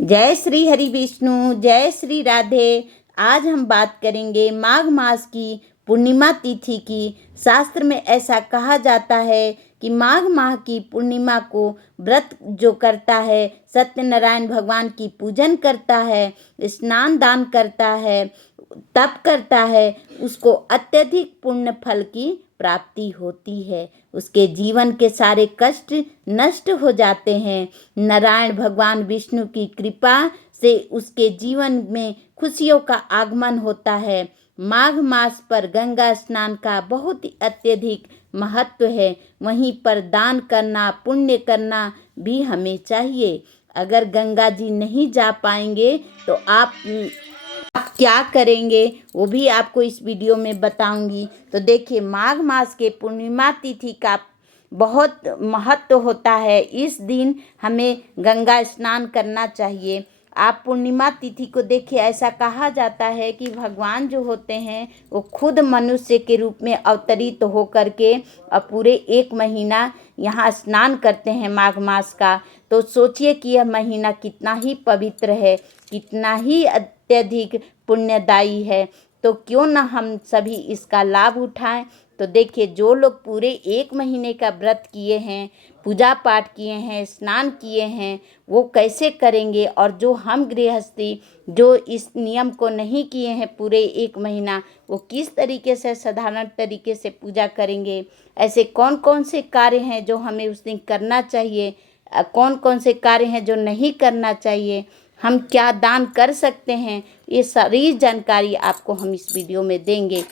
जय श्री हरि विष्णु, जय श्री राधे। आज हम बात करेंगे माघ मास की पूर्णिमा तिथि की। शास्त्र में ऐसा कहा जाता है कि माघ माह की पूर्णिमा को व्रत जो करता है, सत्यनारायण भगवान की पूजन करता है, स्नान दान करता है, तप करता है, उसको अत्यधिक पुण्य फल की प्राप्ति होती है। उसके जीवन के सारे कष्ट नष्ट हो जाते हैं। नारायण भगवान विष्णु की कृपा से उसके जीवन में खुशियों का आगमन होता है। माघ मास पर गंगा स्नान का बहुत ही अत्यधिक महत्व है। वहीं पर दान करना, पुण्य करना भी हमें चाहिए। अगर गंगा जी नहीं जा पाएंगे तो आप क्या करेंगे वो भी आपको इस वीडियो में बताऊंगी। तो देखिए, माघ मास के पूर्णिमा तिथि का बहुत महत्व होता है। इस दिन हमें गंगा स्नान करना चाहिए। आप पूर्णिमा तिथि को देखिए, ऐसा कहा जाता है कि भगवान जो होते हैं वो खुद मनुष्य के रूप में अवतरित होकर के और पूरे 1 महीना यहाँ स्नान करते हैं माघ मास का। तो सोचिए कि यह महीना कितना ही पवित्र है, कितना ही अत्यधिक पुण्यदायी है। तो क्यों ना हम सभी इसका लाभ उठाएं। तो देखिए, जो लोग पूरे 1 महीने का व्रत किए हैं, पूजा पाठ किए हैं, स्नान किए हैं, वो कैसे करेंगे। और जो हम गृहस्थी जो इस नियम को नहीं किए हैं पूरे 1 महीना, वो किस तरीके से साधारण तरीके से पूजा करेंगे। ऐसे कौन कौन से कार्य हैं जो हमें उस दिन करना चाहिए, कौन कौन से कार्य हैं जो नहीं करना चाहिए, हम क्या दान कर सकते हैं, ये सारी जानकारी आपको हम इस वीडियो में देंगे।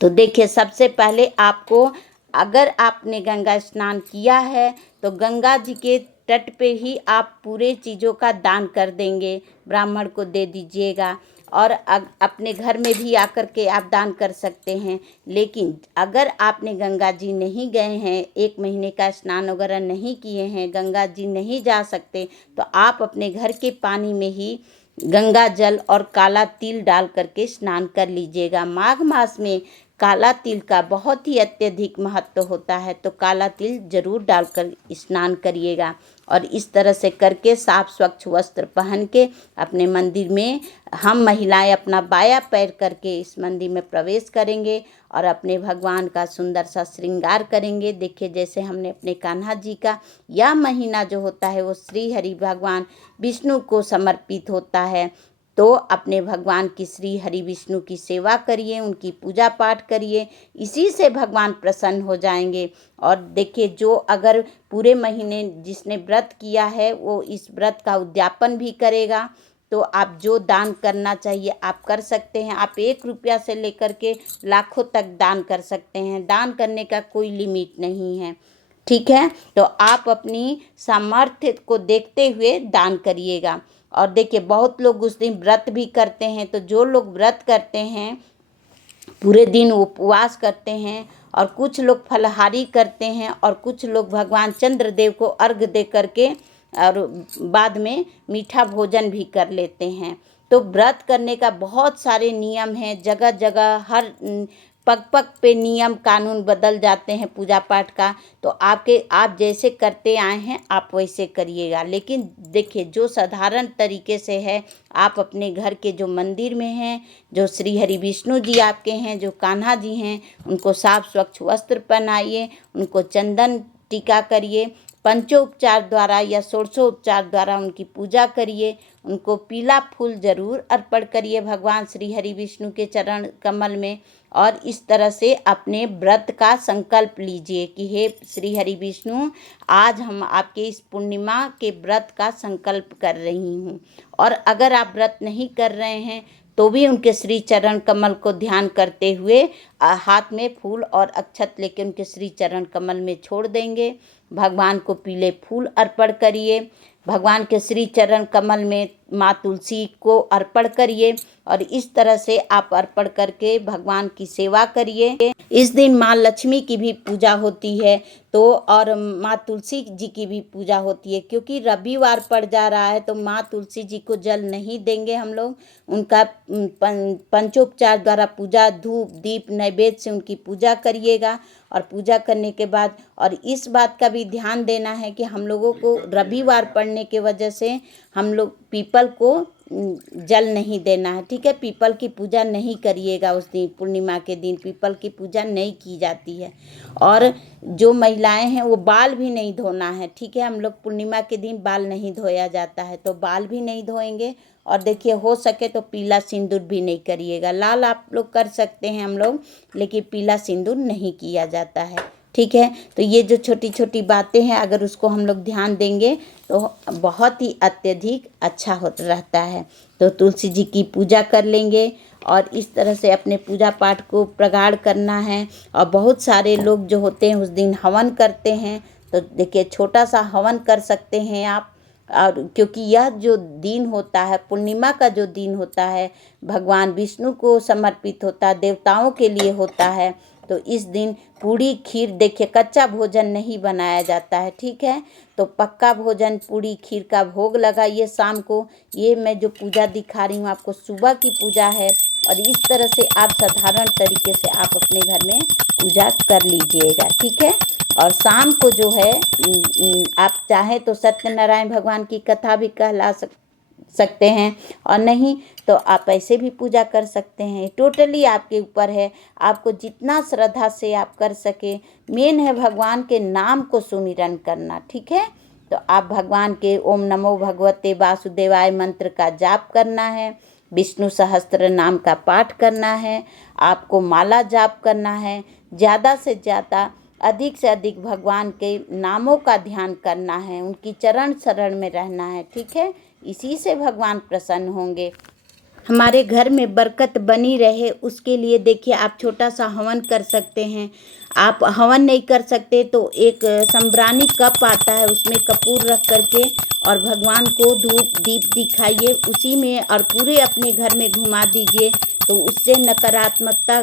तो देखिए, सबसे पहले आपको, अगर आपने गंगा स्नान किया है तो गंगा जी के तट पे ही आप पूरे चीज़ों का दान कर देंगे, ब्राह्मण को दे दीजिएगा। और अपने घर में भी आकर के आप दान कर सकते हैं। लेकिन अगर आपने गंगा जी नहीं गए हैं, 1 महीने का स्नान वगैरह नहीं किए हैं, गंगा जी नहीं जा सकते, तो आप अपने घर के पानी में ही गंगा जल और काला तिल डाल करके स्नान कर लीजिएगा। माघ मास में काला तिल का बहुत ही अत्यधिक महत्व होता है, तो काला तिल जरूर डालकर स्नान करिएगा। और इस तरह से करके साफ स्वच्छ वस्त्र पहन के अपने मंदिर में हम महिलाएं अपना बाया पैर करके इस मंदिर में प्रवेश करेंगे और अपने भगवान का सुंदर सा श्रृंगार करेंगे। देखिए, जैसे हमने अपने कान्हा जी का, यह महीना जो होता है वो श्री हरि भगवान विष्णु को समर्पित होता है। तो अपने भगवान की श्री हरि विष्णु की सेवा करिए, उनकी पूजा पाठ करिए, इसी से भगवान प्रसन्न हो जाएंगे। और देखिए, जो अगर पूरे महीने जिसने व्रत किया है वो इस व्रत का उद्यापन भी करेगा। तो आप जो दान करना चाहिए आप कर सकते हैं। आप 1 रुपया से लेकर के लाखों तक दान कर सकते हैं। दान करने का कोई लिमिट नहीं है, ठीक है। तो आप अपनी सामर्थ्य को देखते हुए दान करिएगा। और देखिए, बहुत लोग उस दिन व्रत भी करते हैं। तो जो लोग व्रत करते हैं, पूरे दिन उपवास करते हैं, और कुछ लोग फलाहारी करते हैं, और कुछ लोग भगवान चंद्रदेव को अर्घ दे करके और बाद में मीठा भोजन भी कर लेते हैं। तो व्रत करने का बहुत सारे नियम हैं। जगह जगह हर पग पग पे नियम कानून बदल जाते हैं पूजा पाठ का। तो आप जैसे करते आए हैं आप वैसे करिएगा। लेकिन देखिए, जो साधारण तरीके से है, आप अपने घर के जो मंदिर में हैं, जो श्री हरि विष्णु जी आपके हैं, जो कान्हा जी हैं, उनको साफ स्वच्छ वस्त्र पहनाइए, उनको चंदन टीका करिए, पंचोपचार द्वारा या षोडशोपचार द्वारा उनकी पूजा करिए। उनको पीला फूल जरूर अर्पण करिए भगवान श्री हरि विष्णु के चरण कमल में। और इस तरह से अपने व्रत का संकल्प लीजिए कि हे श्री हरि विष्णु, आज हम आपके इस पूर्णिमा के व्रत का संकल्प कर रही हूँ। और अगर आप व्रत नहीं कर रहे हैं तो भी उनके श्री चरण कमल को ध्यान करते हुए हाथ में फूल और अक्षत लेके उनके श्री चरण कमल में छोड़ देंगे। भगवान को पीले फूल अर्पण करिए। भगवान के श्री चरण कमल में माँ तुलसी को अर्पण करिए और इस तरह से आप अर्पण करके भगवान की सेवा करिए। इस दिन माँ लक्ष्मी की भी पूजा होती है तो और माँ तुलसी जी की भी पूजा होती है। क्योंकि रविवार पड़ जा रहा है तो माँ तुलसी जी को जल नहीं देंगे हम लोग, उनका पंचोपचार द्वारा पूजा, धूप दीप नैवेद्य से उनकी पूजा करिएगा। और पूजा करने के बाद और इस बात का भी ध्यान देना है कि हम लोगों को रविवार पड़ने के वजह से हम लोग पीपल को जल नहीं देना है, ठीक है। पीपल की पूजा नहीं करिएगा उस दिन, पूर्णिमा के दिन पीपल की पूजा नहीं की जाती है। और जो महिलाएं हैं वो बाल भी नहीं धोना है, ठीक है। हम लोग पूर्णिमा के दिन बाल नहीं धोया जाता है तो बाल भी नहीं धोएंगे। और देखिए हो सके तो पीला सिंदूर भी नहीं करिएगा। लाल आप लोग कर सकते हैं हम लोग, लेकिन पीला सिंदूर नहीं किया जाता है, ठीक है। तो ये जो छोटी छोटी बातें हैं अगर उसको हम लोग ध्यान देंगे तो बहुत ही अत्यधिक अच्छा रहता है। तो तुलसी जी की पूजा कर लेंगे और इस तरह से अपने पूजा पाठ को प्रगाढ़ करना है। और बहुत सारे लोग जो होते हैं उस दिन हवन करते हैं, तो देखिए छोटा सा हवन कर सकते हैं आप। और क्योंकि यह जो दिन होता है, पूर्णिमा का जो दिन होता है, भगवान विष्णु को समर्पित होता है, देवताओं के लिए होता है। तो इस दिन पूड़ी खीर, देखिए कच्चा भोजन नहीं बनाया जाता है, ठीक है। तो पक्का भोजन पूड़ी खीर का भोग लगाइए शाम को। ये मैं जो पूजा दिखा रही हूँ आपको सुबह की पूजा है। और इस तरह से आप साधारण तरीके से आप अपने घर में पूजा कर लीजिएगा, ठीक है। और शाम को जो है आप चाहें तो सत्यनारायण भगवान की कथा भी कहला सकते हैं और नहीं तो आप ऐसे भी पूजा कर सकते हैं। टोटली आपके ऊपर है, आपको जितना श्रद्धा से आप कर सके। मेन है भगवान के नाम को सुमिरन करना, ठीक है। तो आप भगवान के ओम नमो भगवते वासुदेवाय मंत्र का जाप करना है, विष्णु सहस्त्र नाम का पाठ करना है, आपको माला जाप करना है, ज़्यादा से ज़्यादा अधिक से अधिक भगवान के नामों का ध्यान करना है, उनकी चरण शरण में रहना है, ठीक है। इसी से भगवान प्रसन्न होंगे। हमारे घर में बरकत बनी रहे उसके लिए देखिए आप छोटा सा हवन कर सकते हैं। आप हवन नहीं कर सकते तो एक संब्रानी कप आता है, उसमें कपूर रख करके और भगवान को धूप दीप दिखाइए उसी में और पूरे अपने घर में घुमा दीजिए। तो उससे नकारात्मकता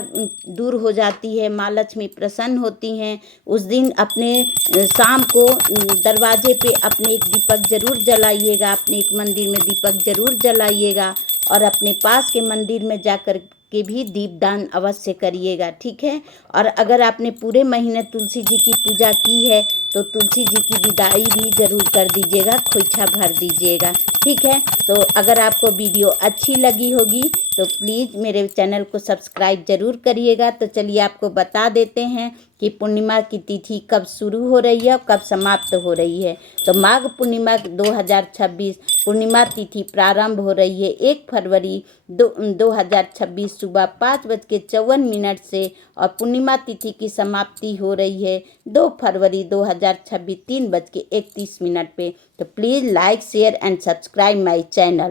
दूर हो जाती है, माँ लक्ष्मी प्रसन्न होती हैं। उस दिन अपने शाम को दरवाजे पे अपने एक दीपक ज़रूर जलाइएगा, अपने एक मंदिर में दीपक ज़रूर जलाइएगा और अपने पास के मंदिर में जाकर के भी दीपदान अवश्य करिएगा, ठीक है। और अगर आपने पूरे महीने तुलसी जी की पूजा की है तो तुलसी जी की विदाई भी ज़रूर कर दीजिएगा, खोइछा भर दीजिएगा, ठीक है। तो अगर आपको वीडियो अच्छी लगी होगी तो प्लीज़ मेरे चैनल को सब्सक्राइब ज़रूर करिएगा। तो चलिए आपको बता देते हैं कि पूर्णिमा की तिथि कब शुरू हो रही है और कब समाप्त हो रही है। तो माघ पूर्णिमा 2026 पूर्णिमा तिथि प्रारंभ हो रही है 1 फरवरी 2026 सुबह 5:54 से और पूर्णिमा तिथि की समाप्ति हो रही है 2 फरवरी 2026 3:31 पे। तो please like share and subscribe my channel.